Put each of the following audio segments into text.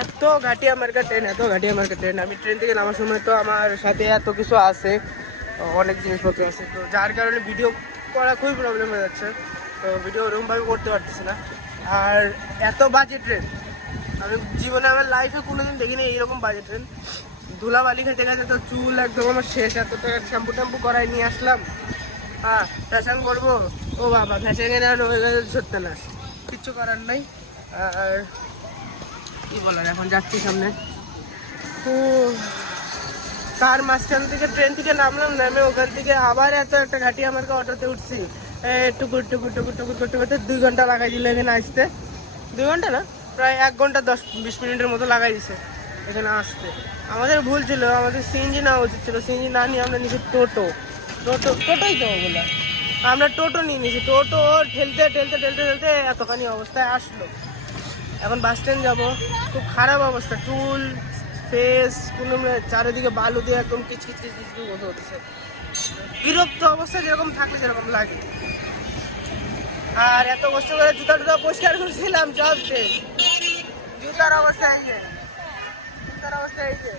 এত ঘাটিয়া মার্কা ট্রেন, এত ঘাটিয়া মার্কা ট্রেন। আমি ট্রেন থেকে নামার সময় তো আমার সাথে এত কিছু আছে, অনেক জিনিসপত্র আছে, তো যার কারণে ভিডিও করা খুবই প্রবলেম হয়ে যাচ্ছে। তো ভিডিও ওরকমভাবে করতে পারতেছি না। আর এত বাজে ট্রেন আমি জীবনে আমার লাইফে কোনোদিন দেখিনি, এইরকম বাজে ট্রেন। ধুলাবালি খেতে খেতে তো চুল একদম আমার শেষ। এত টাকা শ্যাম্পু ট্যাম্পু করাই নিয়ে আসলাম, হ্যাঁ ফ্যাশন করবো, ও বাবা ফ্যাশন সত্যি না, কিচ্ছু করার নাই। আর কি বলার, এখন যাচ্ছি সামনে। তো তার মাঝখান থেকে ট্রেন থেকে নামলাম, নামে ওখান থেকে আবার এত একটা ঘাটি আমাকে অটোতে উঠছি, টুকুর টুকুর টুকুর টুকুর করতে করতে 2 ঘন্টা লাগাই দিল এখানে আসতে। 2 ঘন্টা না, প্রায় 1 ঘন্টা 10-20 মিনিটের মতো লাগাই দিছে এখানে আসতে। আমাদের ভুল ছিল, আমাদের সিএনজি নেওয়া উচিত ছিল। সিএনজি না নিয়ে আমরা নিয়েছি টোটোই তো ওগুলো, আমরা টোটো নিয়ে নিয়েছি। টোটো ঠেলতে ঠেলতে ঠেলতে ঠেলতে এতখানি অবস্থায় আসলো। এখন বাস স্ট্যান্ড যাবো, খুব খারাপ অবস্থা, চুল ফেস কোনো চারিদিকে বালু দিয়ে একদম কিচকিচ কিচকিচ মতো হতেছে। বিরক্ত অবস্থা যেরকম থাকলে যেরকম লাগে। আর এত কষ্ট করে জুতা টুতা পরিষ্কার করছিলাম, সব শেষ। জুতার অবস্থা এই যে, জুতার অবস্থা এই যে।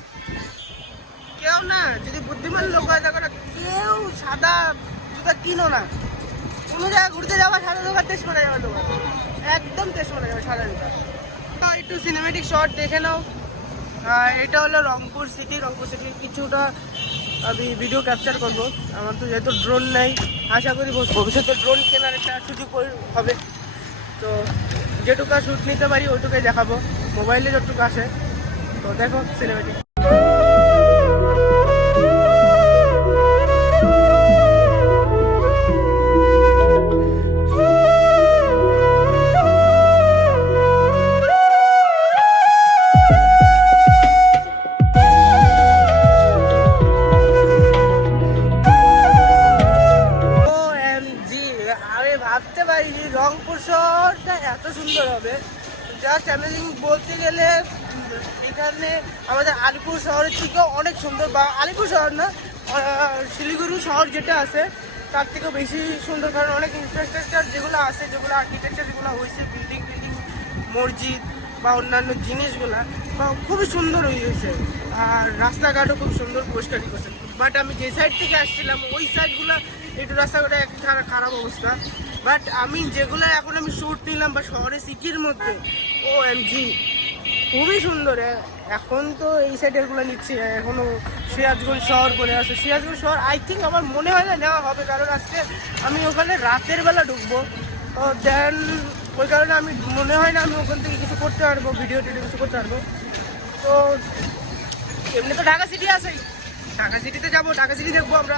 কেউ না, যদি বুদ্ধিমান লোক হয় দেখো না, কেউ সাদা জুতা কিনো না। কোনো জায়গায় ঘুরতে যাওয়া সাদা দোকান, টেস্ট মারা যাওয়ার দোকান, একদম টেস্ট মারা যাবে সাদা জুতা। একটু সিনেমেটিক শট দেখে নাও। এটা হলো রংপুর সিটি। রংপুর সিটির কিছুটা আমি ভিডিও ক্যাপচার করবো। আমার তো যেহেতু ড্রোন নেই, আশা করি ভবিষ্যতে ড্রোন কেনার একটা সুযোগ হবে। তো যেটুকু শ্যুট নিতে পারি ওইটুকুই দেখাবো, মোবাইলে যতটুকু আসে। তো দেখো সিনেমেটিক। ভাবতে পারিনি রংপুর শহরটা এত সুন্দর হবে। জাস্ট অ্যামেজিং বলতে গেলে এখানে আমাদের আলিপুর শহরের থেকেও অনেক সুন্দর, বা আলিপুর শহর না, শিলিগুড়ি শহর যেটা আছে তার থেকেও বেশি সুন্দর। কারণ অনেক ইনফ্রাস্ট্রাকচার যেগুলো আছে, যেগুলো আর্কিটেকচার যেগুলো হয়েছে, বিল্ডিং মসজিদ বা অন্যান্য জিনিসগুলো খুবই সুন্দর হয়েছে। আর রাস্তাঘাটও খুব সুন্দর পরিষ্কার করছে। বাট আমি যে সাইড থেকে আসছিলাম ওই সাইডগুলো একটু রাস্তাঘাটে একটা খারাপ অবস্থা। বাট আমি যেগুলো এখন আমি শ্যুট নিলাম বা শহরের সিটির মধ্যে, OMG খুবই সুন্দর। এখন তো এই সাইডেরগুলো নিচ্ছি, এখনও সিরাজগঞ্জ শহর বলে আছে। সিরাজগঞ্জ শহর আই থিঙ্ক আমার মনে হয় না নেওয়া হবে, কারণ আজকে আমি ওখানে রাতের বেলা ঢুকবো। দেন ওই কারণে আমি মনে হয় না আমি ওখান থেকে কিছু করতে পারবো, ভিডিও টিডিও কিছু করতে পারবো। তো এমনি তো ঢাকা সিটি আছেই, ঢাকা সিটিতে যাবো, ঢাকা সিটি দেখবো আমরা।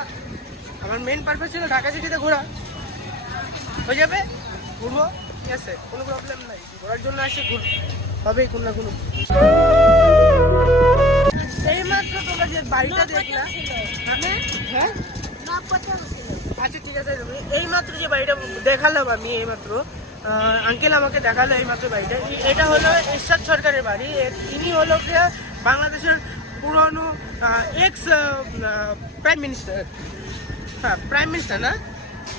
আমার মেন পারপাস ছিল ঢাকা সিটিতে ঘোরা, হয়ে যাবে, ঘুরবো, ঠিক আছে, কোনো প্রবলেম নাই। ঘোরার জন্য আসে, হবেই কোনো না কোনো। এইমাত্র তোমরা যে বাড়িটা দেখলা, হ্যাঁ আচ্ছা ঠিক আছে, এইমাত্র যে বাড়িটা দেখালাম আমি, এইমাত্র আঙ্কেল আমাকে দেখালো এইমাত্র বাড়িটা। এটা হলো এরশাদ সরকারের বাড়ি। ইনি হলো বাংলাদেশের পুরনো এক্স প্রাইম মিনিস্টার। হ্যাঁ প্রাইম মিনিস্টার না,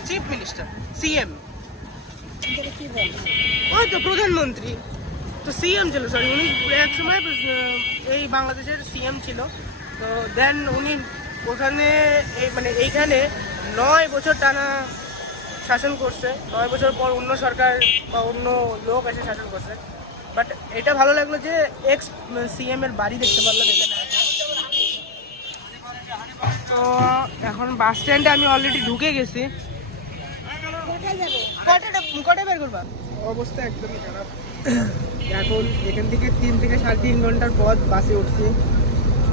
চিফ মিনিস্টার, CM, ওই তো প্রধানমন্ত্রী। তো CM ছিল, সরি, উনি এক সময় এই বাংলাদেশের CM ছিল। তো দেন উনি ওখানে মানে এইখানে 9 বছর টানা শাসন করছে। 9 বছর পর অন্য সরকার বা অন্য লোক এসে শাসন করছে। বাট এটা ভালো লাগলো যে এক্স CM এর বাড়ি দেখতে পারলাম এখানে। তো এখন বাস স্ট্যান্ডে আমি অলরেডি ঢুকে গেছি। কটা বের করবা? অবস্থা একদমই খারাপ। এখন এখান থেকে 3 থেকে 3.5 ঘন্টার পথ বাসে উঠছি।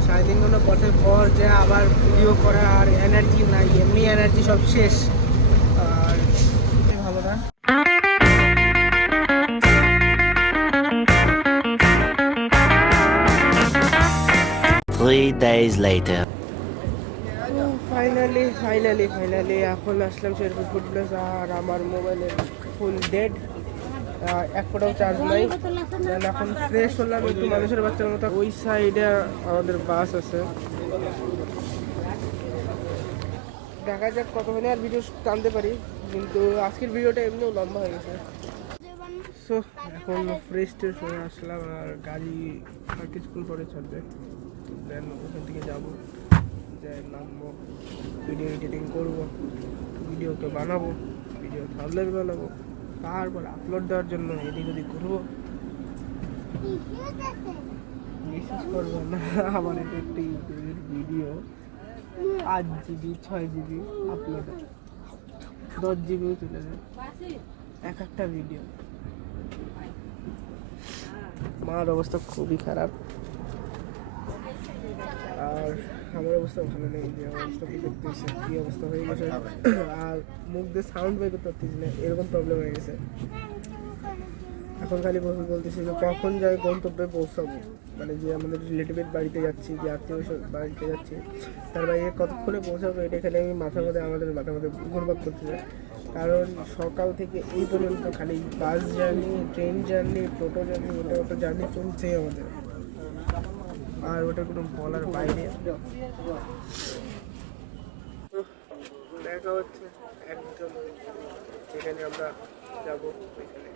3.5 ঘন্টা পথের পর যে আবার ভিডিও করা, আর এনার্জি নাই, এমনি এনার্জি সব শেষ। আর ভালো না। 3 days later. ফাইনালি এখন আসলাম শেরপুর ফুড প্লেস। আর আমার মোবাইলের ফুল ডেড, এক ফোটাও চার্জ নাই। এখন ফ্রেশ হলাম একটু মানুষের বাচ্চার মতো। ওই সাইডে আমাদের বাস আছে, দেখা যাক কতক্ষণে আর ভিডিও টানতে পারি। কিন্তু আজকের ভিডিওটা এমনিও লম্বা হয়ে গেছে। সো সো এখন ফ্রেশ ট্রেশ হয়ে আসলাম, আর গাড়ি আর কিছুক্ষণ পরে ছাড়বে। দেন ওখান থেকে যাবো, যাই নামবো, ভিডিও এডিটিং করবো, ভিডিওকে বানাবো, ভিডিও থাম্বনেল বানাবো, তারপর আপলোড দেওয়ার জন্য এদিক ওদিক ঘুরবো। বিশ্বাস করবো না, আমার এটা একটা ইউটিউবের ভিডিও 8 GB 6 GB আপলোড, 10 GBও চলে যায় এক একটা ভিডিও। মার অবস্থা খুবই খারাপ, আর আমার অবস্থা ভালো নেই। যে আমার অবস্থা দেখতেছি কী অবস্থা হয়ে গেছে, আর মুখ দিয়ে সাউন্ড বের করতে পারতেছি না, এরকম প্রবলেম হয়ে গেছে। এখন খালি বলতেছি যে কখন যাই গন্তব্যে পৌঁছাবো, মানে যে আমাদের রিলেটিভের বাড়িতে যাচ্ছি, যে আত্মীয় বাড়িতে যাচ্ছি, তার বাইরে কতক্ষণে পৌঁছাবো, এটা খালি আমি আমাদের মাথার মধ্যে ঘুরপাক করতে চাই। কারণ সকাল থেকে এই পর্যন্ত খালি বাস জার্নি, ট্রেন জার্নি, টোটো জার্নি, ওটা জার্নি চলছেই আমাদের, আর ওটা কোনো বলার বাইরে। দেখা হচ্ছে একদম যেখানে আমরা যাবো ওইখানে।